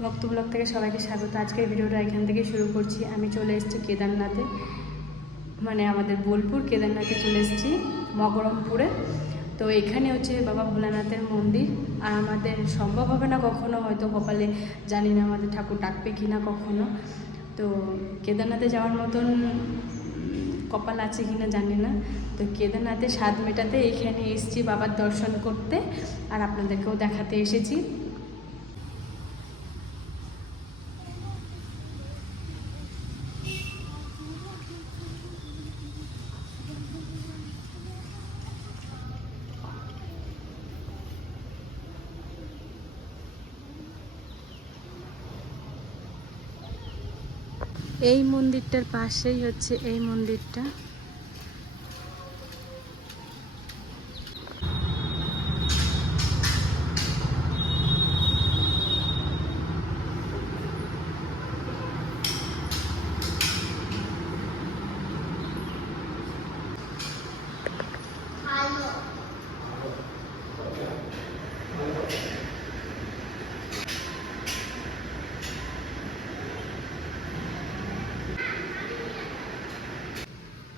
ভক্ত ব্লগ থেকে সবাইকে স্বাগত। আজকের ভিডিওটা এখান থেকে শুরু করছি। আমি চলে এসেছি কেদারনাথে মানে আমাদের বোলপুর কেদারনাথে চলে এসেছি মকরমপুরে তো এখানে হচ্ছে বাবা ভোলানাথের মন্দির। আর আমাদের সম্ভব হবে না কখনো, হয়তো কপালে জানি না আমাদের ঠাকুর ডাকবে কি না কখনো। তো কেদারনাথে যাওয়ার মতন কপাল আছে কিনা জানি না। তো কেদারনাথে স্বাদ মেটাতে এখানে এসেছি বাবার দর্শন করতে। আর আপনাদেরকেও দেখাতে এসেছি। এই মন্দিরটার পাশেই হচ্ছে এই মন্দিরটা।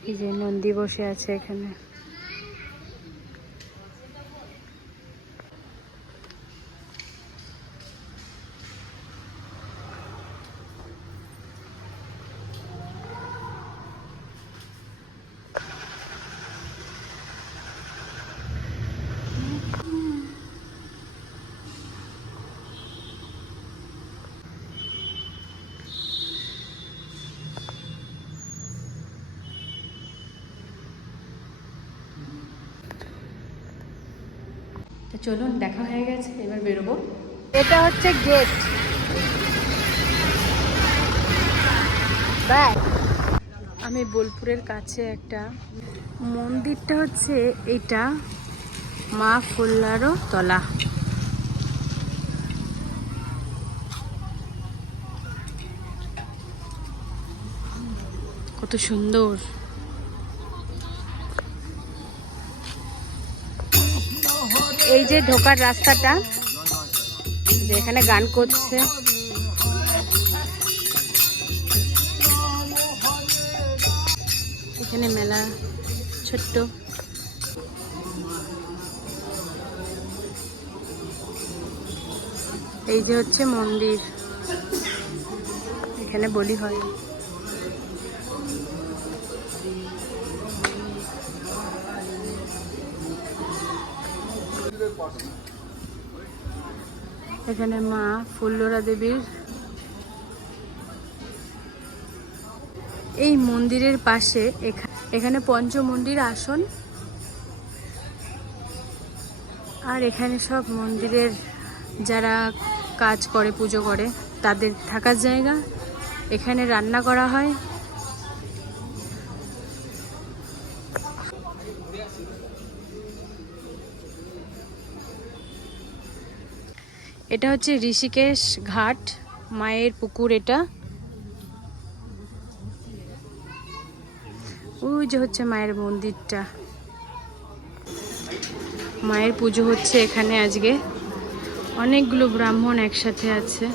এই যে নন্দী বসে আছে এখানে। তো চলুন দেখা হয়ে গেছে এবার বেরোবো। এটা হচ্ছে গেট আমি বোলপুরের কাছে একটা মন্দিরটা হচ্ছে এটা মা ফুল্লারও তলা। কত সুন্দর। এই যে ঢোকার রাস্তাটা, যে এখানে গান করছে। এখানে মেলা ছোট্ট। এই যে হচ্ছে মন্দির। এখানে বলি হয়। এখানে মা ফুল্লরা দেবীর। এই মন্দিরের পাশে এখা- এখানে পঞ্চমন্দির আসন। আর এখানে সব মন্দিরের যারা কাজ করে, পুজো করে, তাদের থাকার জায়গা। এখানে রান্না করা হয়। এটা হচ্ছে ঋষিকেশ ঘাট, মায়ের পুকুর এটা। ওই যে হচ্ছে মায়ের মন্দিরটা। মায়ের পুজো হচ্ছে এখানে আজকে। অনেকগুলো ব্রাহ্মণ একসাথে আছে।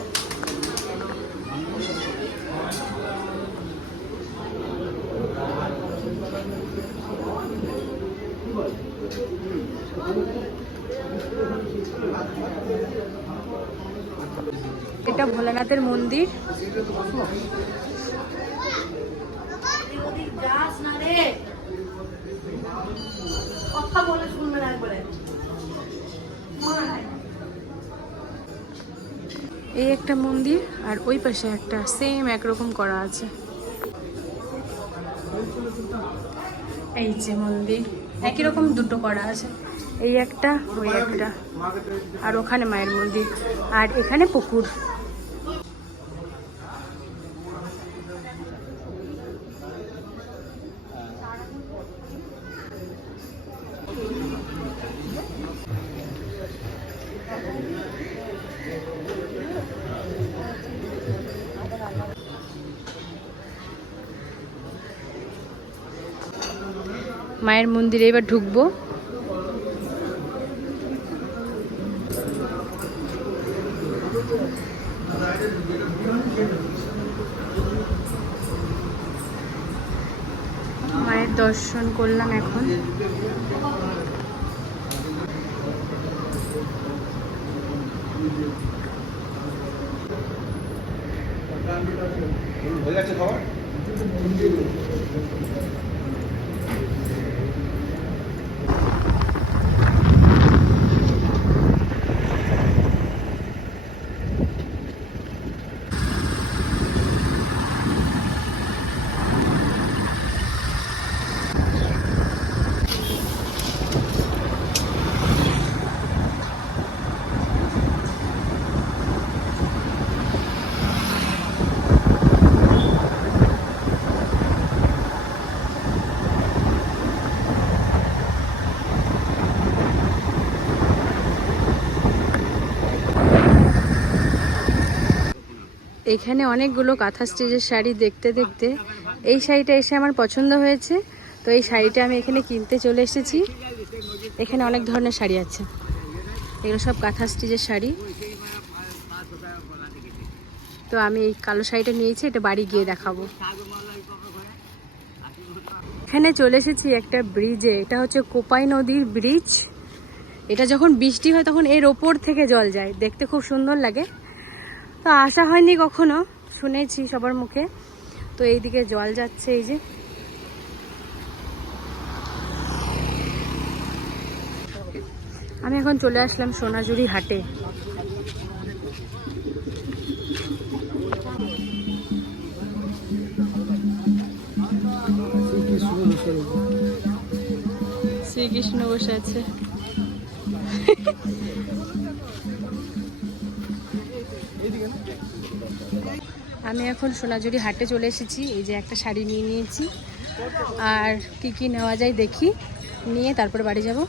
এটা ভোলানাথের মন্দির। কথা বলে শুনবেন একবারে। এই একটা মন্দির আর ওই পাশে একটা সেম একরকম করা আছে। এই যে মন্দির। একই রকম দুটো করা আছে। এই একটা, ওই একটা। আর ওখানে মায়ের মন্দির। আর এখানে পুকুর। মায়ের মন্দিরে এবার ঢুকবো। মায়ের দর্শন করলাম এখন। হয়ে গেছে খাবার? এখানে অনেকগুলো কাঁথা স্টিচের শাড়ি দেখতে দেখতে এই শাড়িটা এসে আমার পছন্দ হয়েছে। তো এই শাড়িটা আমি এখানে কিনতে চলে এসেছি। এখানে অনেক ধরনের শাড়ি আছে। এগুলো সব কাঁথা স্টিচের শাড়ি। তো আমি এই কালো শাড়িটা নিয়েছি, এটা বাড়ি গিয়ে দেখাবো। এখানে চলে এসেছি একটা ব্রিজে, এটা হচ্ছে কোপাই নদীর ব্রিজ। এটা যখন বৃষ্টি হয় তখন এর ওপর থেকে জল যায়, দেখতে খুব সুন্দর লাগে। তো আসা হয়নি কখনো, শুনেছি সবার মুখে। তো এইদিকে জল যাচ্ছে এই যে। আমি এখন চলে আসলাম সোনাঝুরি হাটে। শ্রীকৃষ্ণ বসে আছে। আমি এখন সোনাঝুরি হাটে চলে এসেছি। এই যে একটা শাড়ি নিয়ে নিয়েছি। আর কি কি নেওয়া যায় দেখি। নিয়ে তারপরে বাড়ি যাব।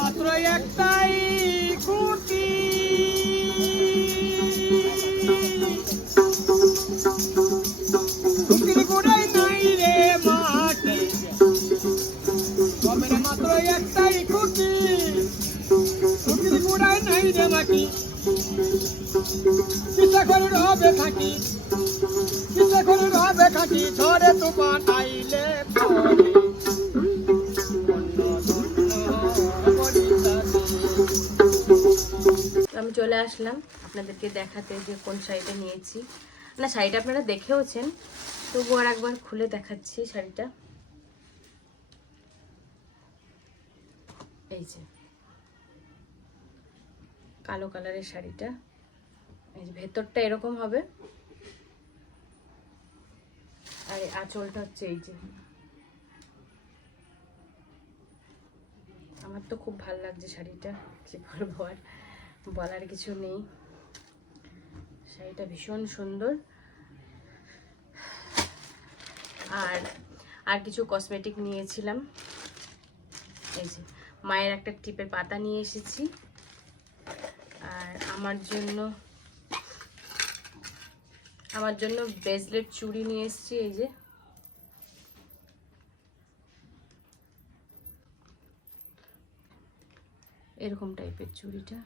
মাত্র একটাই। করে রবে করে রবে আইলে আমি চলে আসলাম, আপনাদেরকে দেখাতে যে কোন শাড়িটা নিয়েছি। না, শাড়িটা আপনারা দেখেওছেন তবু আর একবার খুলে দেখাচ্ছি শাড়িটা। এই যে, কালো কালারের শাড়িটা। এই যে ভেতরটা এরকম হবে। আর আঁচলটা হচ্ছে এই যে। আমার তো খুব ভালো লাগছে শাড়িটা, কি বলব আর বলার কিছু নেই। শাড়িটা ভীষণ সুন্দর। আর আর কিছু কসমেটিক নিয়েছিলাম। এই যে, মায়ের একটা টিপের পাতা নিয়ে এসেছি। আর আমার জন্য আমার জন্য ব্রেসলেট চুড়ি নিয়ে এসেছি, এই যে। এরকম টাইপের চুড়িটা।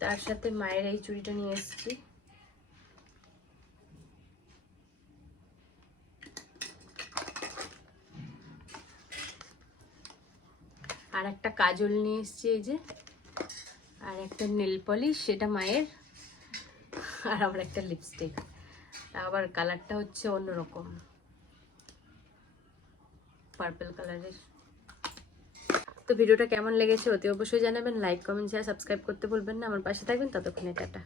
তার সাথে মায়ের এই চুড়িটা নিয়ে এসেছি আর একটা কাজল নিয়ে এসছি এই যে। আর একটা নেল পলিশ, সেটা মায়ের। আর আবার একটা লিপস্টিক আবার কালারটা হচ্ছে অন্যরকম। পার্পল কালারের তো ভিডিওটা কেমন লেগেছে অতি অবশ্যই জানাবেন। লাইক কমেন্ট শেয়ার সাবস্ক্রাইব করতে বলবেন না। আমার পাশে থাকবেন। ততক্ষণে টাটা।